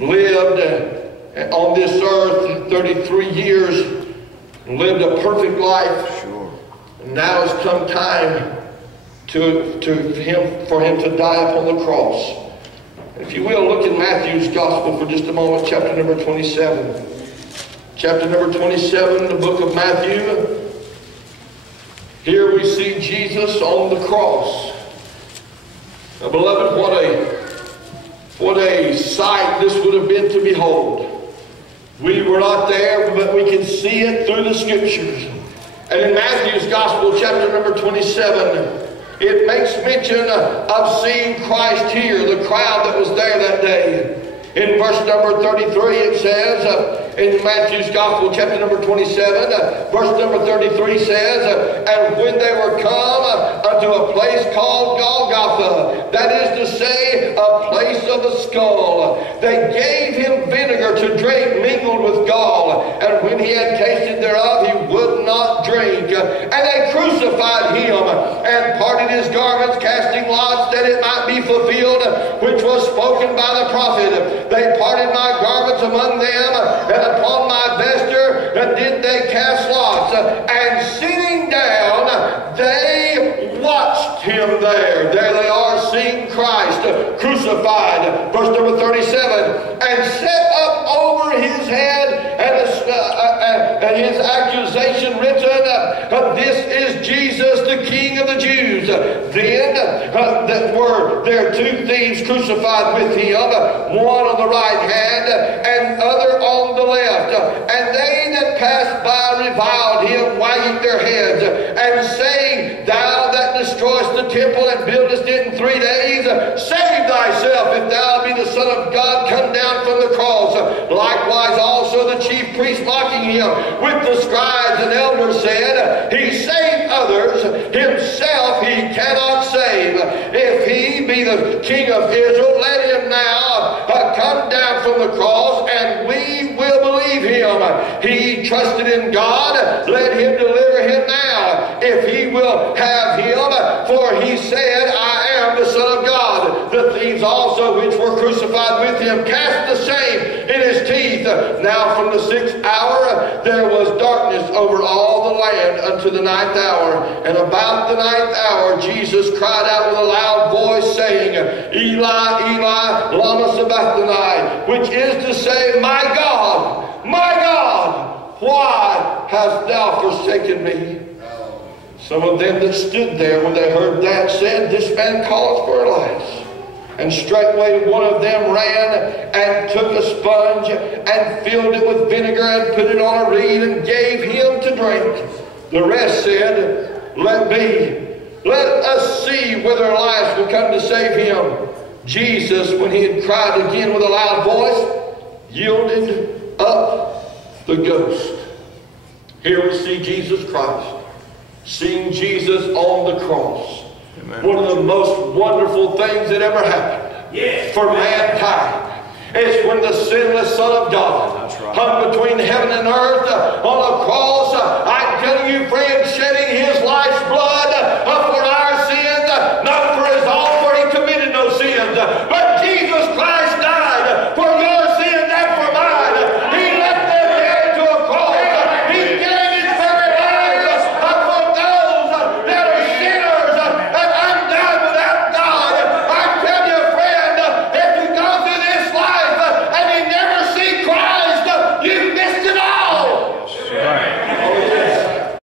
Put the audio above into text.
lived on this earth 33 years, lived a perfect life. Sure. And now has come time for him to die upon the cross. If you will, look in Matthew's Gospel for just a moment, chapter number 27. Chapter number 27, the book of Matthew. Here we see Jesus on the cross. Now, beloved, what a sight this would have been to behold. We were not there, but we can see it through the Scriptures. And in Matthew's Gospel, chapter number 27, it makes mention of seeing Christ here, the crowd that was there that day. In verse number 33 it says, in Matthew's Gospel, chapter number 27, verse number 33 says, and when they were come unto a place called Golgotha, that is to say, a place of the skull, they gave him vinegar to drink mingled with gall, and when he had tasted thereof, he would not drink. And they crucified him, and parted his garments, casting lots, that it might be fulfilled, which was spoken by the prophet. They parted my garments among them, and upon my vesture did they cast lots. And sitting down, they watched him there. There they are, seeing Christ crucified. Verse number 37, and set up over his head and his accusation written, this is Jesus, the King of the Jews. Then that were there two thieves crucified with him, one on the right hand and other on the left. And they that passed by reviled him, wagging their heads, and saying, thou that destroyest the temple and buildest it in 3 days, save thyself, if thou be the Son of God, come down from the cross. Likewise also the chief priests mocking him with the scribes and elders said, he saved others, himself he cannot save. If he be the King of Israel, let him now come down from the cross, and we will believe him. He trusted in God, let him deliver him now, if he will have him, for he said, I am the Son of God. The thieves also which were crucified with him cast the same in his teeth. Now from the 6th hour there was darkness over all the land unto the 9th hour. And about the 9th hour Jesus cried out with a loud voice, saying, Eli, Eli, lama sabachthani, which is to say, my God, why hast thou forsaken me? Some of them that stood there when they heard that said, this man calleth for Elias. And straightway one of them ran and took a sponge and filled it with vinegar and put it on a reed and gave him to drink. The rest said, let be. Let us see whether Elias will come to save him. Jesus, when he had cried again with a loud voice, yielded up the ghost. Here we see Jesus Christ. Seeing Jesus on the cross. Amen. One of the most wonderful things that ever happened for mankind. It's when the sinless Son of God hung between heaven and earth on a cross. I'm telling you, friends, shedding his life's blood